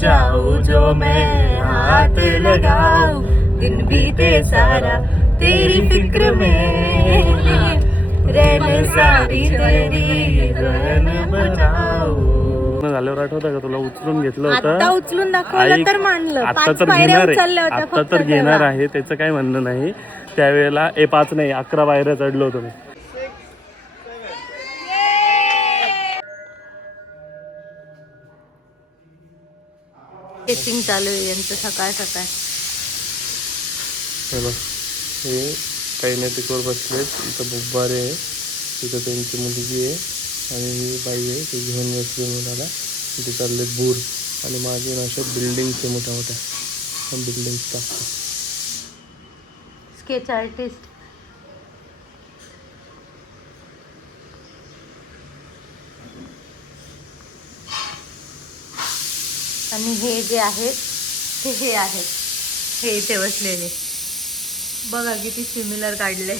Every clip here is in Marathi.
जाऊं जो मैं हाथ लगाऊं, दिन बीते सारा तेरी फिक्र में, रहने सारी तेरी रहन बनाऊं. झाल्यावर आठवतं का तुला उचलून घेतलं आता होतं? उचलून दाखवलं तर मानलं. आता 5 तर पायऱ्या घेणार उचलल्या आहे, होत्या आता फक्त तर घेणार तेव्हा. आहे, त्याचं काय म्हणणं नाही. त्यावेळेला 5 नाही 11 पायऱ्या चढलो होतो मी. टेस्टिंग चालू आहे यांचं सकाळ सकाळ. हे बघ, हे काही नाही तिकडवर बसलेत. इथं बुब्बारे आहे, तिथं त्यांची मुलगी आहे आणि ही बाई आहे, ती घेऊन बसली मुलाला. तिथे चाललेत बूर आणि मागे अशा बिल्डिंग्स आहे मोठ्या मोठ्या, बिल्डिंग्स टाकतात. Sketch artist. आणि हे जे आहेत ते हे आहेत, हे इथे बसलेले. बघा किती सिमिलर काढले.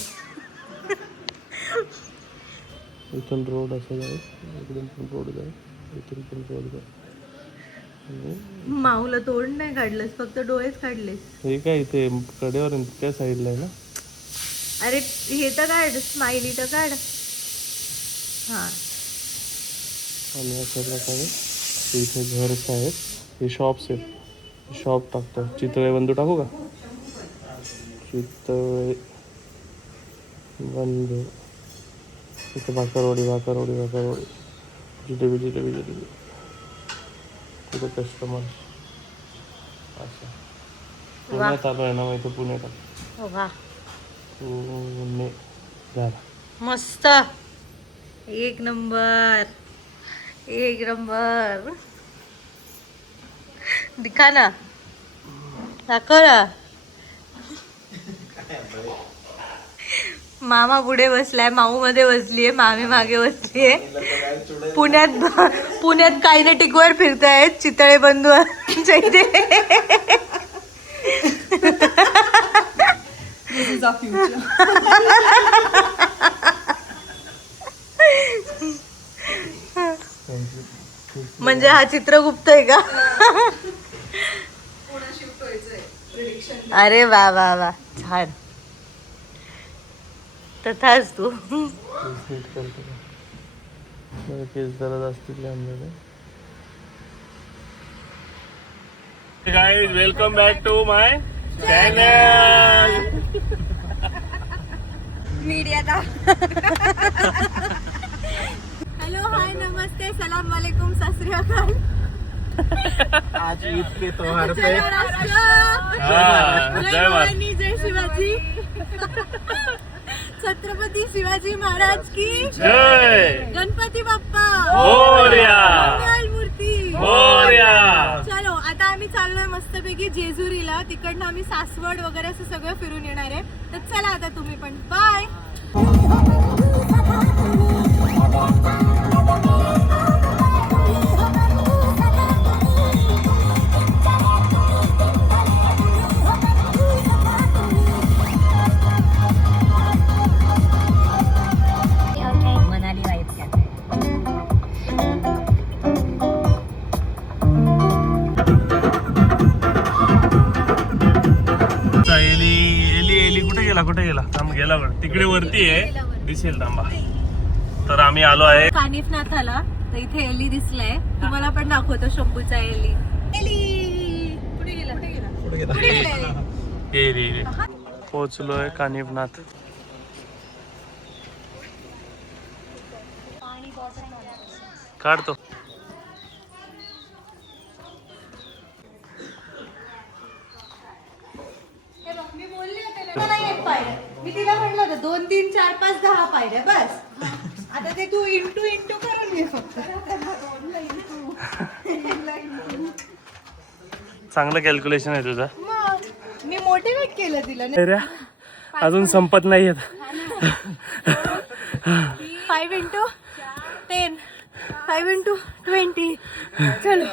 इथून रोड असं जाईल, इकडून पण रोड जाईल, इथून पण रोड जाईल. माऊला तोंड नाही काढलंस, फक्त डोळेच काढलेस. हे काय इथे कडेवर त्या साईडला आहे ना. अरे हे तर काढ, स्माइली तर काढ. हा, आणि अशा प्रकारे इथे घरच आहेत, हे शॉप्स आहेत. शॉप टाकतो. चितळे बंधू टाकू का? चितळे बंधू. इथे भाकरवडी भाकरवडी भाकरवडी, जिलेबी जिलेबी जिलेबी. तिथे कस्टमर. अच्छा, पुण्यात आलो आहे ना, मग इथं पुण्यात आलो. वा पुणे झाला. मस्त, एक नंबर एक नंबर. दिखा ना, दाखव ना. मामा पुढे बसलाय, माऊ मध्ये बसलीये, मामी मागे बसलीये. पुण्यात कायनेटिकवर फिरतायत चितळे बंधू इथे. म्हणजे हा चित्रगुप्त आहे का? अरे वा वा वा, छान. तथाच तू. केस जरा जास्त लांबलेले. Guys, welcome back to my channel. मीडिया दा. हेलो, हाय, नमस्ते, सलाम वालेकुम, सत श्री अकाल. आज ईद के त्योहार पे जय भवानी, जय शिवाजी. छत्रपती शिवाजी महाराज की जय. गणपती बाप्पा मोरया. मंगल मूर्ती मोरया. चलो, आता आम्ही चाललोय मस्तपैकी जेजुरीला. तिकडनं आम्ही सासवड वगैरे असं सगळं फिरून येणार आहे. तर चला आता तुम्ही पण. बाय. कुठे गेला? थांब, गेला बघ, तिकडे वरती आहे, दिसेल, थांबा. तर आम्ही आलो आहे कानिफनाथाला. तर इथे एली दिसलाय, तुम्हाला पण दाखवतो शंभूचा एली. एली कुठे गेला? पोहोचलोय कानिफनाथ. काढतो. मी बोलले होते ना, नाही एक पायऱ्या. मी तिला म्हटलं होतं 2, 3, 4, 5, 10 पायऱ्या बस. आता ते तू इंटू करून घे फक्त. चांगलं कॅल्क्युलेशन आहे तुझं. मग मी मोटिवेट केलं तिला. अजून संपत नाहीये. 5 into 10, 5 into 20. चलो.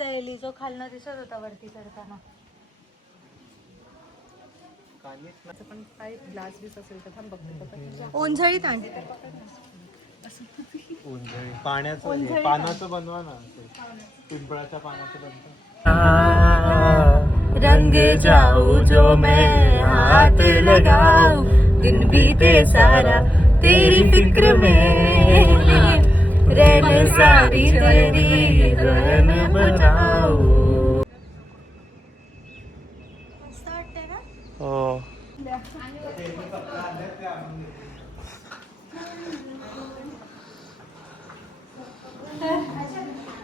आमचा एली जो खालनं दिसत होता वरती चढताना. पण काय ग्लास बीस असेल तर थांब बघते. ओंझळी तांड पानाचं बनवा ना, पिंपळाच्या पानाचं बनवा. रंग जाऊ जो मैं हाथ लगाऊ दिन बीते सारा तेरी फिक्र में रहने सारी तेरी रहन बजाऊ. मस्त वाटतंय ना. हो तर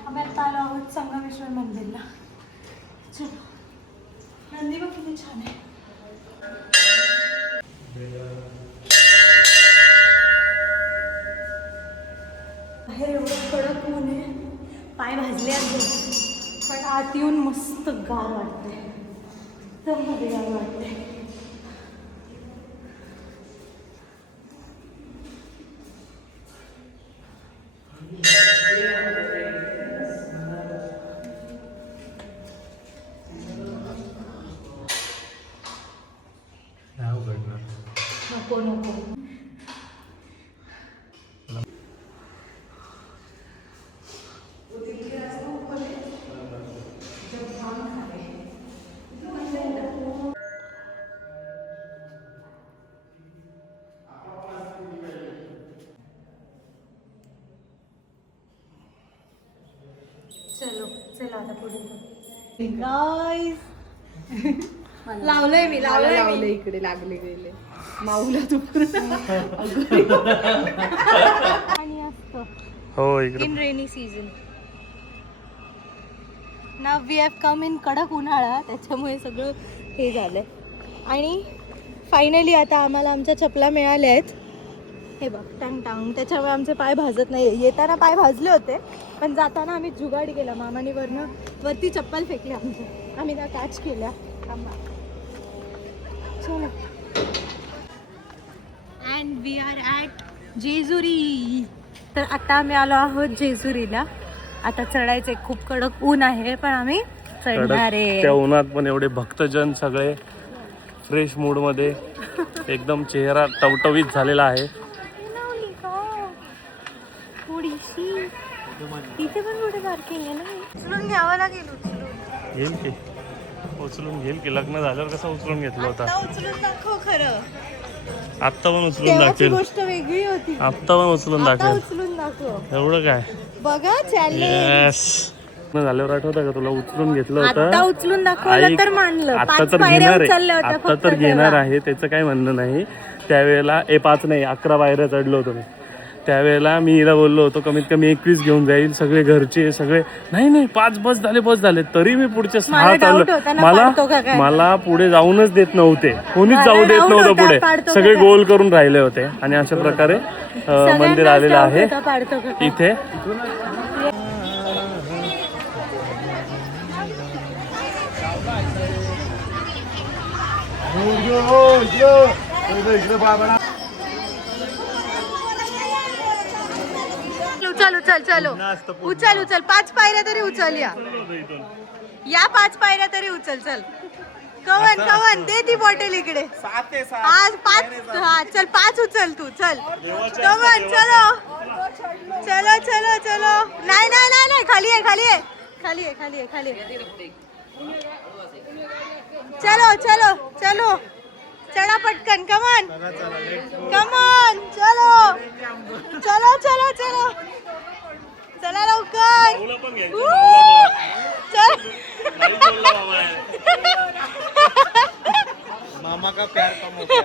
आम्ही आता आलो आहोत संगमेश्वर मंदिरला. चलो, नंदी बघ किती छान आहे. बाहेर एवढं कडक ऊन आहे, पाय भाजले आहेत पण आत येऊन मस्त गार वाटते, तर मध्ये गार वाटते. नको नको. चलो चला आता पुढे. गाईस लावलंय मी, लावले इकडे लागले गेले माऊला तू आणि असतं हो इकडे in rainy season. Now we have come in कडक उन्हाळा, त्याच्यामुळे सगळं हे झालंय. आणि फायनली आता आम्हाला आमच्या चपला मिळाल्या आहेत. हे बघ टांग टांग, त्याच्यामुळे आमचे पाय भाजत नाही. येताना पाय भाजले होते पण जाताना आम्ही जुगाड केला. मामाने वरती चप्पल फेकली आमच्या, आम्ही त्या कॅच केल्या. चलो and we are at Jejuri. तर आता आम्ही आलो आहोत जेजुरीला. आता चढायचे, खूप कडक ऊन आहे पण आम्ही चढणार आहे. त्या उन्हात पण एवढे भक्तजन सगळे फ्रेश मूड मध्ये, एकदम चेहरा टवटवीत झालेला आहे. थोडीशी इथे पण कुठे पार्किंग आहे ना. उचलून घ्यावं लागेल. घेईल की, उचलून घेईल की. लग्न झाल्यावर कसं उचलून घेतलं होतं. आता उचलून दाखव खरं. आत्ता पण उचलून तेव्हाची दाखवेल. गोष्ट वेगळी होती. आत्ता पण उचलून आता दाखवेल. उचलून दाखव. एवढं काय. बघा चॅलेंज. येस. लग्न झाल्यावर आठवतं का तुला उचलून घेतलं आता होतं. उचलून दाखवलं तर मानलं. आता 5 तर पायऱ्या घेणार उचलल्या आहे, होत्या आता फक्त तर घेणार तेव्हा. आहे, त्याचं काय म्हणणं नाही. त्यावेळेला 5 नाही 11 पायऱ्या चढलो होतो मी. त्यावेळेला मी हिला बोललो होतो कमीत कमी 21 घेऊन जाईल. सगळे घरचे सगळे नाही 5 बस झाले. तरी मी पुढचे 6 मला चाललो. doubt होता ना, पाडतो का काय? मला पुढे जाऊनच देत नव्हते, कोणीच मला जाऊ देत doubt नव्हतं होता, पुढे. पाडतो का सगळे काय? गोल करून राहिले होते. आणि अशा प्रकारे मंदिर आलेलं आहे इथे. उचल 5 पायऱ्या तरी उचल. या 5 पायऱ्या तरी उचल. चल कवन दे ती बॉटल इकडे. 5 चल 5 उचल तू. चल कवन चलो. नाही खाली आहे. चलो चला पटकन. कमॉन चलो चला लवकर. मामा का प्यार कम हो गया.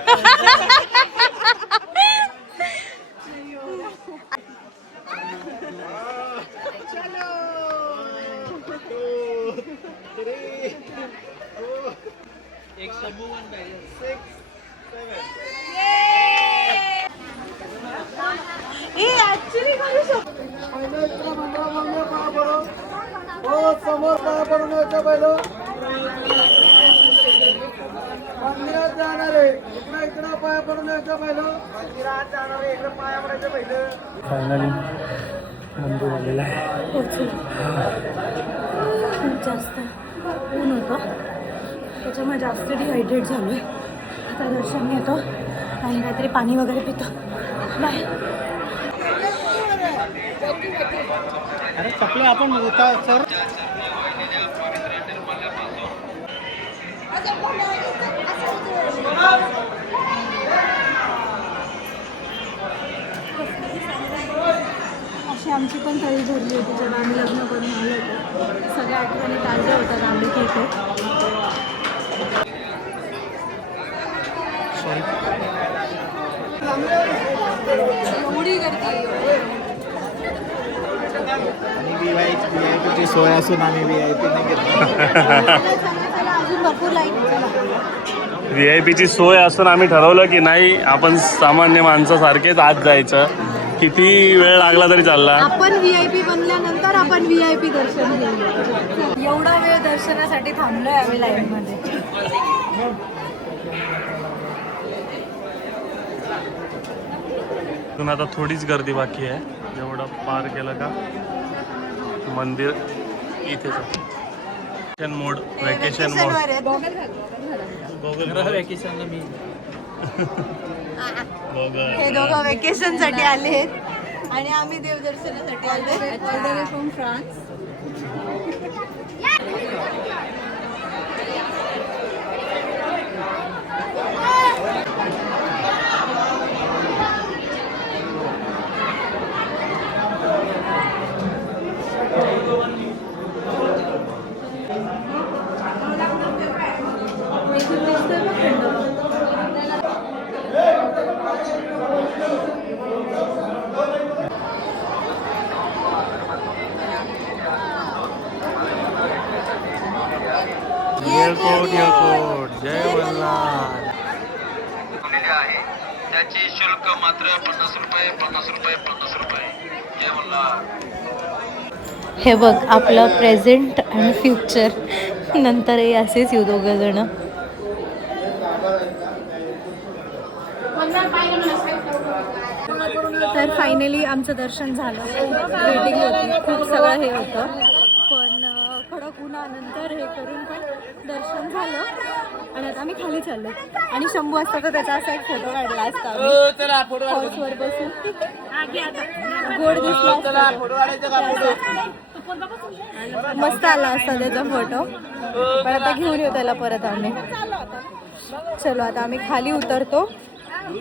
एक सबू 6 7. ऍक्च्युली करू शकतो. समोर पाया पडून यायचं पहिलं. मंदिरात जाणार आहे, इकडं पाया पडून यायचं पहिलं. मंदिरात जाणार आहे, इकडं पाया पडायचं पहिलं. फायनली मंदिर आलेलं आहे. पोचू. खूप जास्त ऊन होतं त्याच्यामुळे जास्त डिहायड्रेट झालो आहे. आता दर्शन घेतो आणि काहीतरी पाणी वगैरे पितो. बाय. अरे चपले आपण होता सर. अशी आमची पण तळी भरली होती जेव्हा आम्ही लग्न करून आलो होतो. सगळ्या आठवणी ताज्या होतात आम्ही इथे. एवढी गर्दी आणि VIP सोय असून आम्ही VIP नाही घेतली. अजून भरपूर लाईन. VIP सोय असून आम्ही ठरवलं की नाही आपण सामान्य माणसासारखेच आत जायचं. किती वेळ लागला तरी चालला. आपण VIP बनल्यानंतर आपण VIP दर्शन घेऊ. एवढा वेळ दर्शनासाठी थांबलोय आम्ही लाईनमध्ये. पण आता थोडीच गर्दी बाकी आहे. जेवढं पार केलं का मंदिर इथेच आहे. मोड वेकेशन मोड हे दोघं वेकेशन साठी आलेत आणि आम्ही देवदर्शनासाठी आलोय फ्रॉम फ्रान्स. जय वल्हार. त्याचे शुल्क मात्र 50 रुपये 50 रुपये 50 रुपये. जय वल्हार. हे बघ आपलं प्रेझेंट आणि फ्युचर. नंतरही असेच येऊ दोघं जण. तर फायनली आमचं दर्शन झालं. वेटिंग होती, खूप सगळं हे होतं पण कडक उन्हानंतर हे करून पण दर्शन झालं. आणि आता आम्ही खाली चाललो आणि शंभू असता तर त्याचा असा एक फोटो काढला असता हॉर्सवर बसून. गोड दिसला असता. मस्त आला असता त्याचा फोटो. पण आता घेऊन येऊ त्याला परत आम्ही. चलो आता आम्ही खाली उतरतो.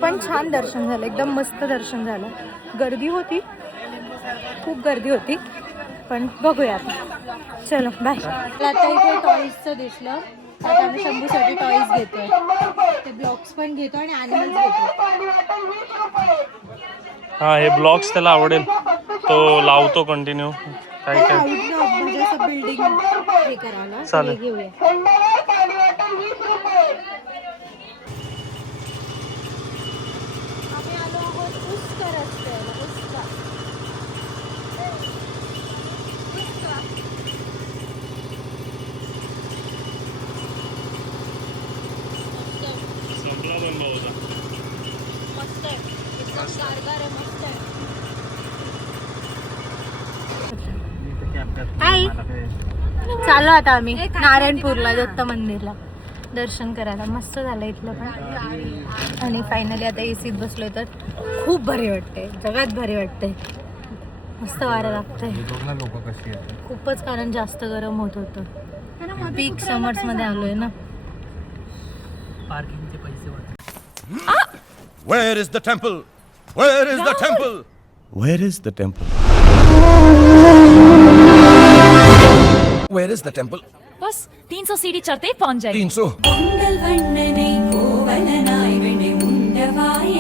पण छान दर्शन झालं, एकदम मस्त दर्शन झालं. गर्दी होती, खूप गर्दी होती पण बघूया आता. चलो बाय. आता इथे टॉईजचं दिसलं. आता आम्ही शंभूसाठी टॉईज घेतोय. ते ब्लॉक्स पण घेतो आणि ॲनिमल्स घेतो. हा हे ब्लॉग्स त्याला आवडेल. तो लावतो कंटिन्यू. काय काय म्हणजे असं बिल्डिंग हे करायला चालेल. घेऊया. आम्ही आलो आहोत उस्का रस्त्याला. उस्का संपला बंद होता. मस्त आहे, एकदम गारगार आहे, मस्त आहे. हाय, चाललो आता आम्ही नारायणपूरला दत्त मंदिरला दर्शन करायला. मस्त झालं इथलं पण. आणि फायनली आता एसीत बसलोय तर खूप भारी वाटते, जगात भारी वाटते. मस्त वारं लागतंय खूपच, कारण जास्त गरम होत होतं. पीक समर्स मध्ये आलोय ना. Where is the temple? Where is the temple? Where is the temple? Where is the temple? बस 300 सीढ़ी चढ़ते ही पहुंच जाएगी. 300. பொங்கல் வண்ணனை கோவலனாய் வெண்ணை உண்டவாய்